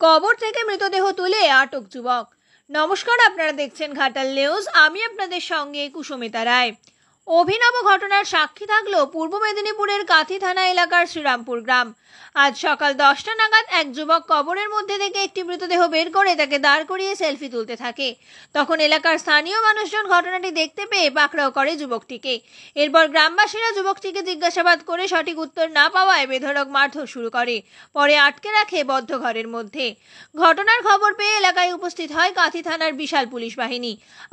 কবর থেকে মৃতদেহ তুলে আটক যুবক। নমস্কার, আপনারা দেখছেন ঘাটাল নিউজ। আমি আপনাদের সঙ্গে কুসুমিতা রায়। অভিনব ঘটনার সাক্ষী থাকলো পূর্ব মেদিনীপুরের কাথি থানা এলাকার শ্রীরামপুর গ্রাম। আজ সকাল 10টা নাগাদ এক যুবক কবরের মধ্যে থেকে একটি মৃতদেহ বের করে তাকে দাঁড় করিয়ে সেলফি তুলতে থাকে। তখন এলাকার স্থানীয় মানুষজন ঘটনাটি দেখতে পেয়ে পাকড়াও করে যুবকটিকে। এরপর গ্রামবাসীরা যুবকটিকে জিজ্ঞাসাবাদ করে সঠিক উত্তর না পাওয়ায় বেধড়ক মারধর শুরু করে। পরে আটকে রাখে বদ্ধ ঘরের মধ্যে। ঘটনার খবর পেয়ে এলাকায় উপস্থিত হয় কাথি থানার বিশাল পুলিশ বাহিনী।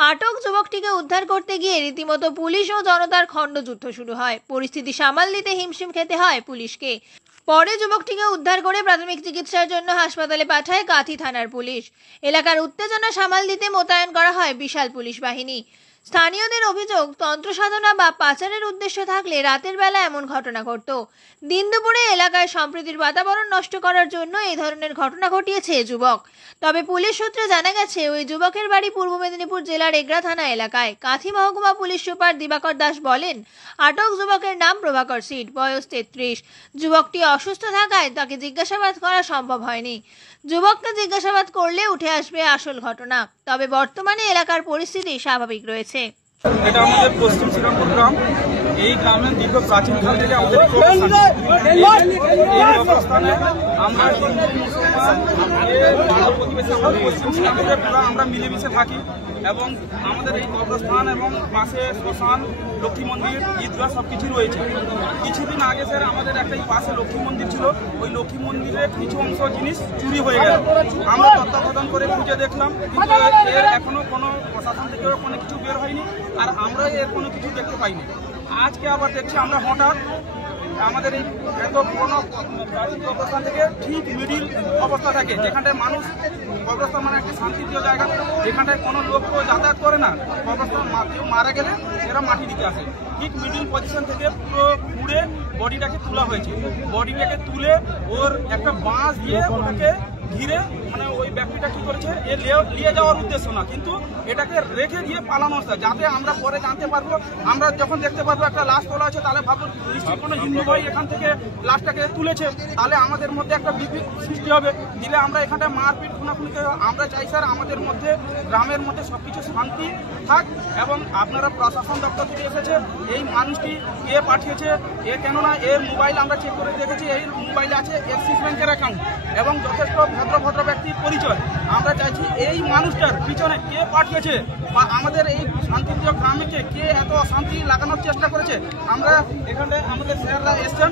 আটক যুবকটিকে উদ্ধার করতে গিয়ে রীতিমতো পুলিশ ও জনতার খণ্ডযুদ্ধ শুরু হয়। পরিস্থিতি সামাল দিতে হিমশিম খেতে হয় পুলিশকে। পরে যুবকটিকে উদ্ধার করে প্রাথমিক চিকিৎসার জন্য হাসপাতালে পাঠায় কাথি থানার পুলিশ। এলাকার উত্তেজনা সামাল দিতে মোতায়েন করা হয় বিশাল পুলিশ বাহিনী। স্থানীয়দের অভিযোগ, তন্ত্র সাধনা বা পাচারের উদ্দেশ্য থাকলে রাতের বেলা এমন ঘটনা ঘটত। দিন দুপুরে এলাকায় সম্প্রীতির বাতাবরণ নষ্ট করার জন্য এই ধরনের ঘটনা ঘটিয়েছে যুবক। তবে পুলিশ সূত্রে জানা গেছে, ওই যুবকের বাড়ি পূর্ব মেদিনীপুর জেলার এগরা থানা এলাকায়। কাথি মহকুমা পুলিশ সুপার দিবাকর দাস বলেন, আটক যুবকের নাম প্রভাকর সিট, বয়স 33। যুবকটি অসুস্থ থাকায় তাকে জিজ্ঞাসাবাদ করা সম্ভব হয়নি। যুবককে জিজ্ঞাসাবাদ করলে উঠে আসবে আসল ঘটনা। তবে বর্তমানে এলাকার পরিস্থিতি স্বাভাবিক রয়েছে। এটা আমাদের পশ্চিম শ্রীরামপুর গ্রাম। এই গ্রামে দীর্ঘ প্রাচীনকাল থেকে আমাদের আমরা হিন্দু মুসলমান প্রতিবেশী আমাদের পশ্চিম শ্রীরামপুরে পুরো আমরা মিলেমিশে থাকি এবং আমাদের এই কবরস্থান এবং পাশে শ্মশান, লক্ষ্মী মন্দির, ঈদগাহ সবকিছু রয়েছে। কিছুদিন আগে স্যার আমাদের একটা পাশে লক্ষ্মী মন্দির ছিল, ওই লক্ষ্মী মন্দিরের কিছু অংশ জিনিস চুরি হয়ে গেল। আমরা তত্ত্বাবধান করে খুঁজে দেখলাম, কিন্তু এর এখনো কোনো প্রশাসন থেকে কোনো কিছু বের হয়নি, আর আমরা এর কোনো কিছু দেখতে পাইনি। আজকে আবার দেখছি আমরা হঠাৎ আমাদের এই এত পুরোনো প্রাচীন কবরস্থান থেকে ঠিক মিডিল অবস্থা থাকে, যেখানটায় মানুষ কবরস্থান মানে একটা শান্তিপ্রিয় জায়গা, যেখানটায় কোনো লোক যাতায়াত করে না। কবরস্থান কেউ মারা গেলে এরা মাটি দিতে আসে, ঠিক মিডিল পজিশন থেকে পুরো পুড়ে বডিটাকে তোলা হয়েছে। বডিটাকে তুলে ওর একটা বাঁশ দিয়ে ওটাকে ঘিরে, মানে ওই ব্যক্তিটা কি করেছে, এ নিয়ে যাওয়ার উদ্দেশ্য না, কিন্তু এটাকে রেখে দিয়ে পালানো হচ্ছে, যাতে আমরা পরে জানতে পারবো। আমরা যখন দেখতে পারবো একটা লাশ তোলা হয়েছে, তাহলে ভাবো নিশ্চয়ই কোনো হিন্দু ভাই এখান থেকে লাশটাকে তুলেছে, তাহলে আমাদের মধ্যে একটা বিভেদ সৃষ্টি হবে। দিলে আমরা এখানটা মারপিট খুনাখুনিতে, আমরা চাই স্যার আমাদের মধ্যে গ্রামের মধ্যে সবকিছু শান্তি থাক। এবং আপনারা প্রশাসন দপ্তর থেকে এসেছে, এই মানুষটি কে পাঠিয়েছে, এ কেননা এর মোবাইল আমরা চেক করে দেখেছি, এই মোবাইলে আছে এক্সিস ব্যাংকের অ্যাকাউন্ট এবং যথেষ্ট ভদ্র ব্যক্তির পরিচয়। আমরা চাইছি এই মানুষটার পিছনে কে পাঠিয়েছে বা আমাদের এই শান্তিপ্রিয় গ্রামকে কে এত অশান্তি লাগানোর চেষ্টা করেছে। আমরা এখানে আমাদের স্যাররা এসছেন,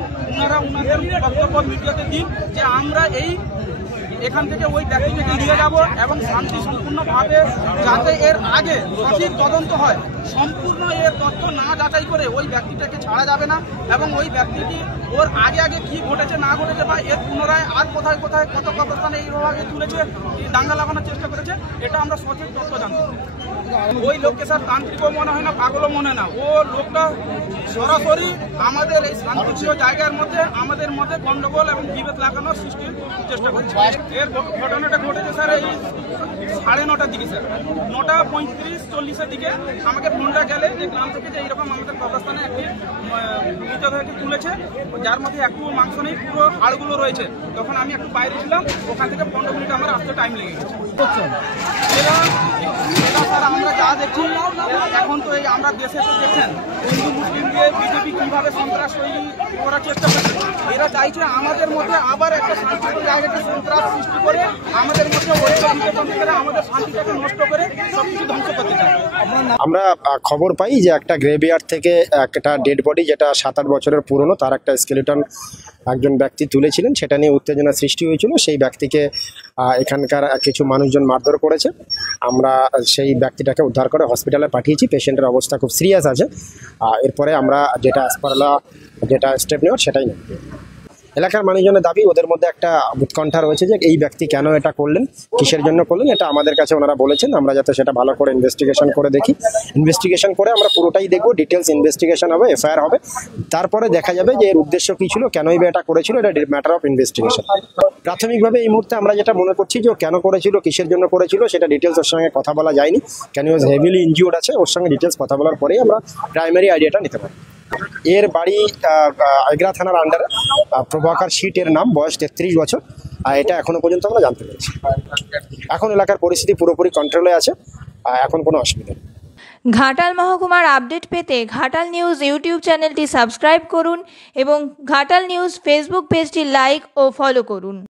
ওনাদের বক্তব্য মিডিয়াতে দিন যে আমরা এই এখান থেকে ওই ব্যক্তিকে নিয়ে যাব এবং শান্তি সম্পূর্ণভাবে, যাতে এর আগে সঠিক তদন্ত হয়। সম্পূর্ণ এর তথ্য না যাচাই করে ওই ব্যক্তিটাকে ছাড়া যাবে না, এবং ওই ব্যক্তিটি ওর আগে কি ঘটেছে না ঘটেছে বা এর পুনরায় আর কোথায় কত কবরস্থানে এইভাবে তুলেছে, দাঙ্গা লাগানোর চেষ্টা করেছে, এটা আমরা সঠিক তথ্য জানতে। ওই লোককে স্যার তান্ত্রিকও মনে হয় না, পাগলও মনে না। ও লোকটা সরাসরি আমাদের এই শান্তিপ্রিয় জায়গার মধ্যে আমাদের মধ্যে গন্ডগোল এবং বিভেদ লাগানোর সৃষ্টির চেষ্টা করছে। এর ঘটনাটা ঘটেছে স্যার এই 9:30টার দিকে, স্যার 9:35-40-এর দিকে আমাকে ফোনটা গেলে যে গ্রাম থেকে যে এইরকম আমাদের কবরস্থানে একটি মৃতদেহকে তুলেছে, যার মধ্যে একটু মাংস নেই, পুরো হাড়গুলো রয়েছে। তখন আমি একটু বাইরে ছিলাম, ওখান থেকে 15 মিনিট আমার আসতে টাইম লেগে গেছে। স্যার আমরা যা দেখছি এখন, তো এই আমরা দেশে তো দেখছেন হিন্দু মুসলিমকে বিজেপি কিভাবে সন্ত্রাস তৈরি করার চেষ্টা করছে। এরা চাইছে আমাদের মধ্যে আবার একটা শান্তিপূর্ণ জায়গাতে সন্ত্রাস সৃষ্টি করে আমাদের মধ্যে আমাদের শান্তিটাকে নষ্ট করে সবকিছু ধ্বংস করতে চায়। আমরা খবর পাই যে একটা গ্রেভিয়ার্ড থেকে একটা ডেড বডি, যেটা 7-8 বছরের পুরনো, তার একটা স্কেলিটন একজন ব্যক্তি তুলেছিলেন। সেটা নিয়ে উত্তেজনা সৃষ্টি হয়েছিল। সেই ব্যক্তিকে এখানকার কিছু মানুষজন মারধর করেছে। আমরা সেই ব্যক্তিটাকে উদ্ধার করে হসপিটালে পাঠিয়েছি। পেশেন্টের অবস্থা খুব সিরিয়াস আছে। এরপরে আমরা যেটা স্টেপ নেওয়ার সেটাই নেব। এলাকার মানুষজনের দাবি, ওদের মধ্যে একটা উৎকণ্ঠা রয়েছে যে এই ব্যক্তি কেন এটা করলেন, কিসের জন্য করলেন, এটা আমাদের কাছে ওনারা বলেছেন। আমরা যাতে সেটা ভালো করে ইনভেস্টিগেশন করে দেখি। ইনভেস্টিগেশন করে আমরা পুরোটাই দেখব, ডিটেলস ইনভেস্টিগেশন হবে, এফআইআর হবে। তারপরে দেখা যাবে যে এর উদ্দেশ্য কী ছিল, কেনই বা এটা করেছিল, এটা ম্যাটার অফ ইনভেস্টিগেশন। প্রাথমিকভাবে এই মুহূর্তে আমরা যেটা মনে করছি যে ও কেন করেছিল, কিসের জন্য করেছিল, সেটা ডিটেলস ওর সঙ্গে কথা বলা যায়নি। কেন ও হেভিলি ইনজিওর্ড আছে, ওর সঙ্গে ডিটেলস কথা বলার পরেই আমরা প্রাইমারি আইডিয়াটা নিতে পারি। এর বাড়ি এগরা থানার আন্ডারে, প্রভাকর সিট এর নাম, বয়স 33 বছর। এটা এখনো পর্যন্ত আমরা জানতে পেরেছি। এখন এলাকার পরিস্থিতি পুরোপুরি কন্ট্রোলে আছে, এখন কোনো অসুবিধা নেই। ঘাটাল মহকুমার আপডেট পেতে ঘাটাল নিউজ ইউটিউব চ্যানেলটি সাবস্ক্রাইব করুন এবং ঘাটাল নিউজ ফেসবুক পেজটি লাইক ও ফলো করুন।